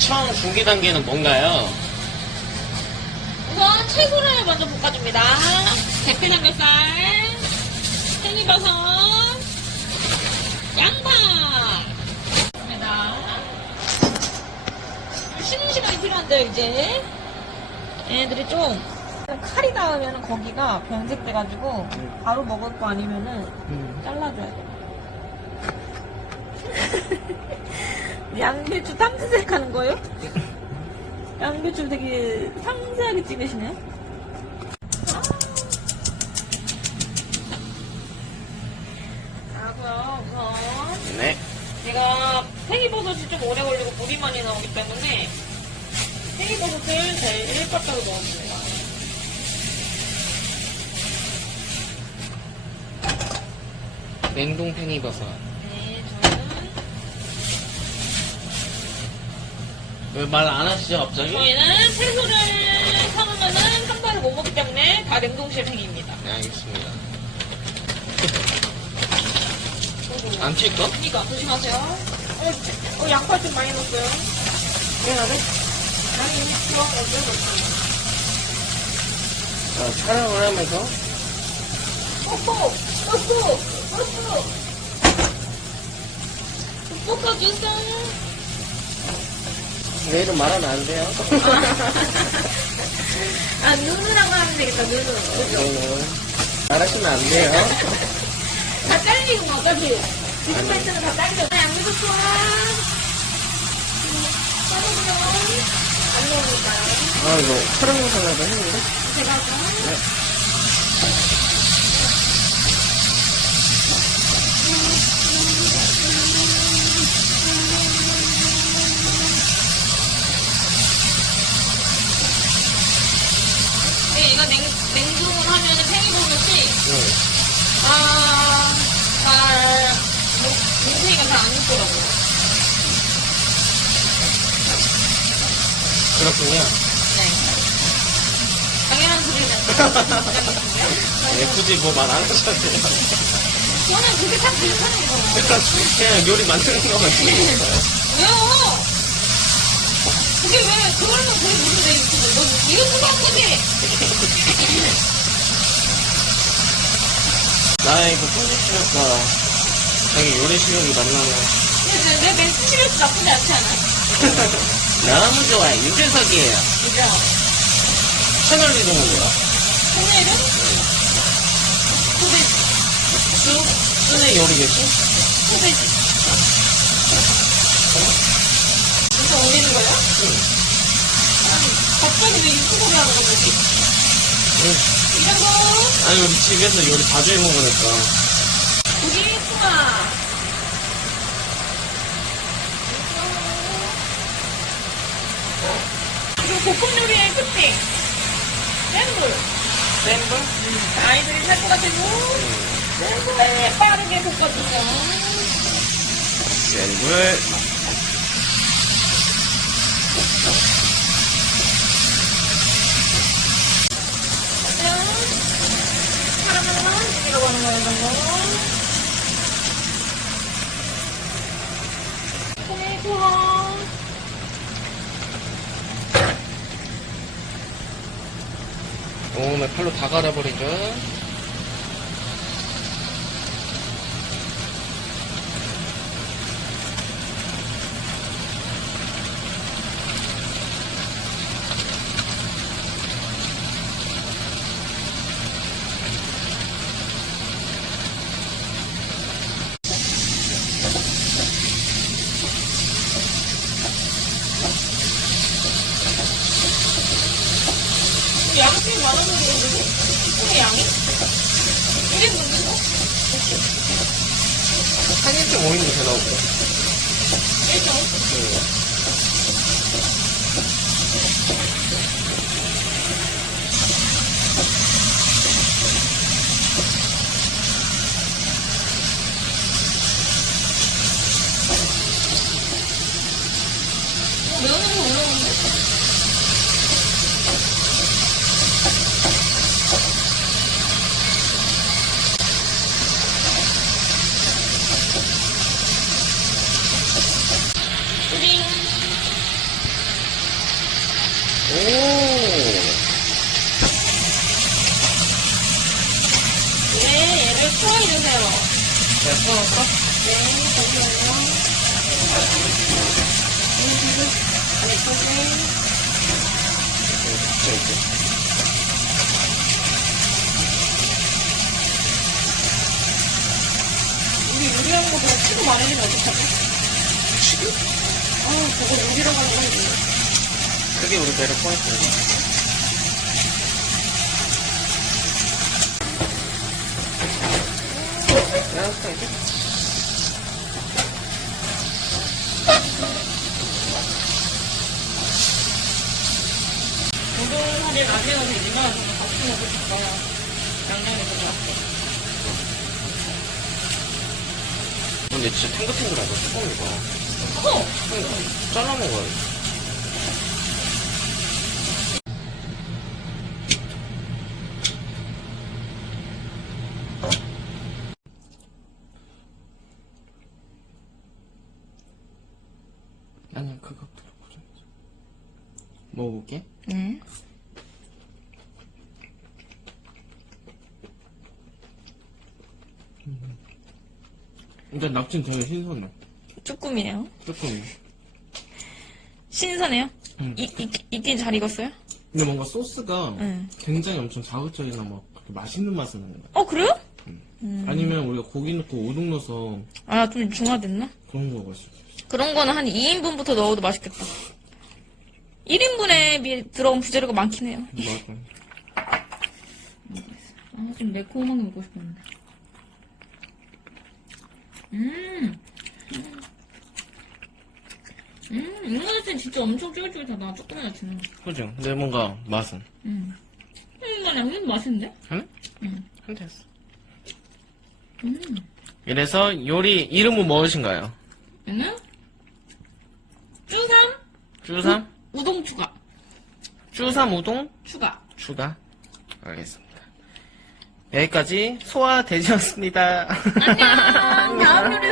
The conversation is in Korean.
처음 준비 단계는 뭔가요? 우선 채소를 먼저 볶아줍니다. 대패 삼겹살, 생이버섯, 양파. 입니다. 쉬는 시간이 필요한데요, 이제. 얘네들이 좀 칼이 닿으면 거기가 변색돼가지고 음. 바로 먹을 거 아니면은 음. 잘라줘야 돼. 양배추 탐색 하는 거예요? 양배추 되게 상세하게 찍으시네. 자고요, 우선. 네. 제가 팽이버섯이 좀 오래 걸리고 물이 많이 나오기 때문에 팽이버섯을 제일 바짝으로 넣어줍니다. 냉동 팽이버섯. 네, 저는 왜 말 안 하시죠, 갑자기? 저희는 채소를 사놓으면은 한 달을 못 먹기 때문에 다 냉동실 팽이입니다. 네, 알겠습니다. 안 튈까? 그니까 조심하세요. 어, 지- 어, 양파 좀 많이 넣었어요. 미안하네. 아니, 좋아, 어쩔 수 없어. 자, 촬영을 하면서. 뽀뽀! 뽀뽀! 뽀뽀! 뽀뽀해주세요. 내 이름 말하면 안 돼요. 아, 눈으라고 하면 되겠다, 눈으로. 저는 말하시면 안 돼요. 다 잘리고 뭐, 어차피. 디스펜트는 다 잘려. 양미도 좋아. 짜장면. 안 넣으니까요. 아, 이거 촬영 영상이라도 했는데? 제가 좀. 네, 이거 냉, 냉동을 하면은 팽이버섯이, 네. 아, 잘, 뭐, 뭉탱이가 잘 안 익더라고요. 그렇군요. 네. 당연한 소리는. 예, 굳이 뭐 말 안 하셔도 돼요. 저는 그게 참 괜찮은 거예요. 그냥 요리 만드는 것만 찍으니까요. 왜요? 그게 왜, 그걸로 그게 나의 그 편집실과 자기 요리 실력이 만나면 근데 내 멘트 실력도 나쁘지 않지 않아? 너무 좋아요. 윤재석이에요. 그죠? 채널 이름은 뭐야? 통일은? 소돼지. 쑥? 쑥의 요리겠지? 소돼지. 진짜 올리는 거야? 아니, 갑자기 왜 유튜브를 하는 거지? 응. 이 정도? 아니, 우리 집에서 요리 자주 해 먹으니까. 고기 투하. 그리고 볶음 요리의 끝팅. 센 불. 센 불? 아이들이 살 것 같아서 네, 빠르게 볶아주세요. 센 불. 짜잔. 카라멜만 오늘 칼로 다 갈아버리죠. 많아서 그런지. 이게 양이? 이게? 한 1.5인도 돼 나오고. 일종. 네, 얘를 투하해주세요. 자, 풀었어? 네, 잠시만요. 아니, 저기. 자, 이제. 우리 요리하는 거 그냥 치고 말해주면 어떡하지? 지금? 아, 저거 요리라고 하는 거 아니지? 그게 우리 같이 먹고. 양양에 들어갈게. 근데 진짜 탱글탱글하다, 뚜껑이가. 어! 잘라 먹어야 돼. 아니야, 그거 들어보자. 먹어볼게. 네. 일단 낙지는 되게 신선해. 쭈꾸미네요. 조금. 신선해요? 응. 이, 이, 있긴 잘 익었어요? 근데 뭔가 소스가 응. 굉장히 엄청 자극적이나 막 그렇게 맛있는 맛은 거야. 어, 그래요? 아니면 우리가 고기 넣고 우동 넣어서 아, 좀 중화됐나? 그런 거가 있어. 그런 거는 한 2인분부터 넣어도 맛있겠다. 1인분에 비해 들어온 부재료가 많긴 해요. 맞아. 아, 좀 매콤하게 먹고 싶었는데. 음. 음, 인간자체는 진짜 엄청 쫄쫄하다. 조그만 자체는. 그죠? 근데 뭔가 맛은. 음. 인간 양념 맛있는데? 응? 응. 한테 했어. 음. 이래서 요리 이름은 무엇인가요? 얘는? 쭈삼? 쭈삼? 우동 추가. 쭈삼 우동 추가. 추가. 알겠습니다. 여기까지 소화되셨습니다. 안녕. 다음 요리